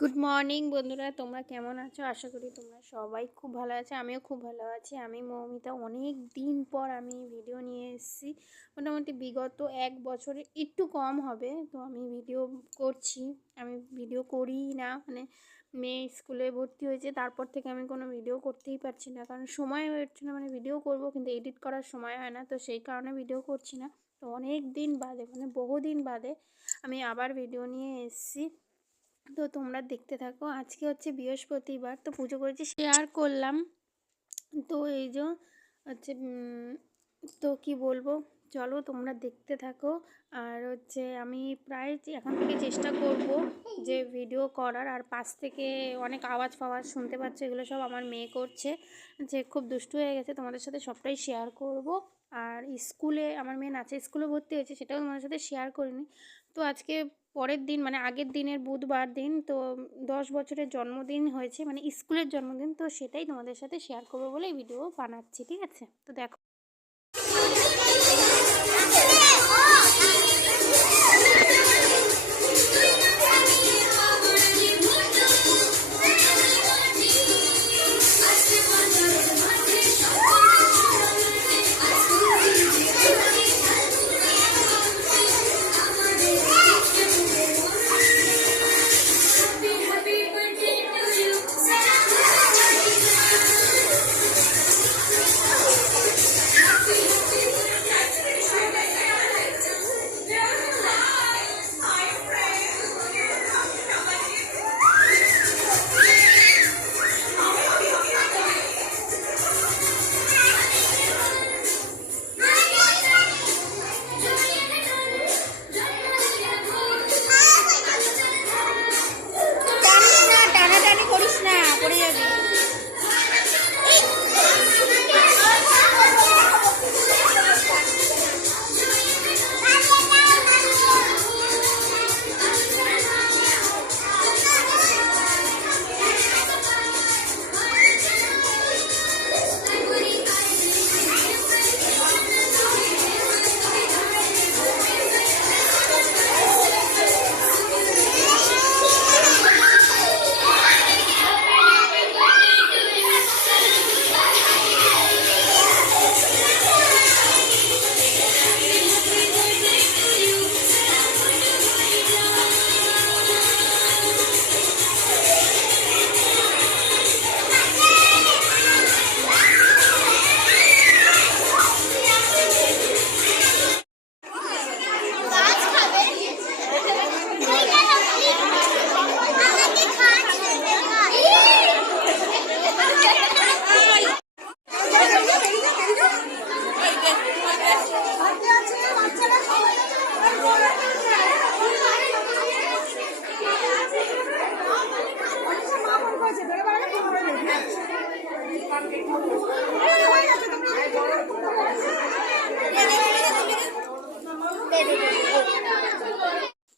Good morning বন্ধুরা, তোমরা কেমন আছো? আশা করি তোমরা সবাই খুব ভালো আছো। আমিও খুব ভালো আছি। আমি মৌমিতা। অনেক দিন পর আমি ভিডিও নিয়ে এসেছি। মোটামুটি বিগত 1 বছরে একটু কম হবে তো আমি ভিডিও করছি। আমি ভিডিও করি না, মানে মেয়ে স্কুলে ভর্তি হয়েছে তারপর থেকে আমি কোনো ভিডিও করতেই পারছি না, কারণ সময় হচ্ছে না। মানে ভিডিও করব কিন্তু এডিট করার সময় হয় না, তো সেই কারণে ভিডিও করছি না। তো অনেক দিন বাদে, মানে বহুদিন বাদে আমি আবার ভিডিও নিয়ে এসেছি। তো তোমরা দেখতে থাকো। আজকে হচ্ছে বৃহস্পতিবার, তো পুজো করেছি, শেয়ার করলাম। তো এই যে হচ্ছে তো কি বলবো, চলো তোমরা দেখতে থাকো। আর হচ্ছে আমি প্রায় এখন থেকে চেষ্টা করব যে ভিডিও করার। আর পাশ থেকে অনেক আওয়াজ ফাওয়াজ শুনতে পাচ্ছ, এগুলো সব আমার মেয়ে করছে, যে খুব দুষ্টু হয়ে গেছে। তোমাদের সাথে সবটাই শেয়ার করব। আর স্কুলে আমার মেয়ে নাচে স্কুলে ভর্তি হয়েছে, সেটাও তোমাদের সাথে শেয়ার করিনি। তো আজকে পরের দিন, মানে আগের দিনের বুধবার দিন, তো 10 বছরের জন্মদিন হয়েছে, মানে স্কুলের জন্মদিন। তো সেটাই তোমাদের সাথে শেয়ার করবো বলে এই ভিডিও বানাচ্ছি, ঠিক আছে? তো দেখো।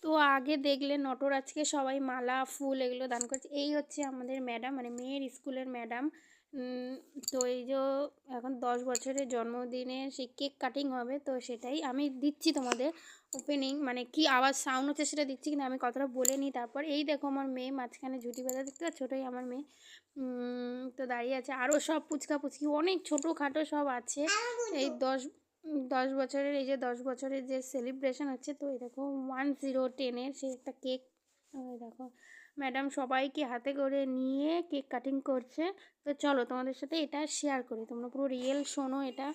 তো আগে দেখলে নটর, আজকে সবাই মালা ফুল এগুলো দান করছে। এই হচ্ছে আমাদের ম্যাডাম, মানে মেয়ের স্কুলের ম্যাডাম। তো এই যে এখন 10 বছরের জন্মদিনে সেই কেক কাটিং হবে, তো সেটাই আমি দিচ্ছি তোমাদের ওপেনিং। মানে কি আওয়াজ সাউন্ড হচ্ছে সেটা দিচ্ছি, কিন্তু আমি কথাটা বলে নিই। তারপর এই দেখো আমার মেয়ে মাঝখানে ঝুটি বাঁধা, দেখতে পাচ্ছ? ছোটোই আমার মেয়ে। তো দাঁড়িয়ে আছে। আরও সব পুচকা পুচকি অনেক ছোটোখাটো সব আছে। এই 10 বছরের, এই যে 10 বছরের যে সেলিব্রেশন হচ্ছে, তো এই দেখো 1010-এর সেই একটা কেক। দেখো ম্যাডাম সবাইকে হাতে করে নিয়ে কেক কাটিং করছে। তো চলো তোমাদের সাথে এটা শেয়ার করি, তোমরা পুরো রিয়েল শোনো এটা।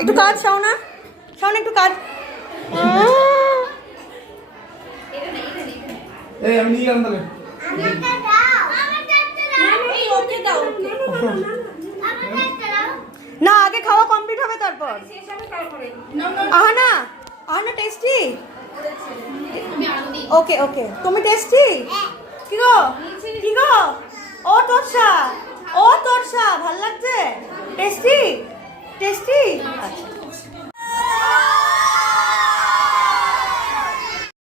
একটু কাজ শাওনা, শাওনা একটু কাজ। এই আমি নিয়ে গেলাম তাহলে। না আগে খাওয়া কমপ্লিট হবে তারপর। আহানা, আহানা টেস্টি। ওকে ওকে, তুমি টেস্টি? কি গো, কি গো? ও তোরসা, ও তোরসা, ভাল লাগছে? Tasty, tasty. আচ্ছা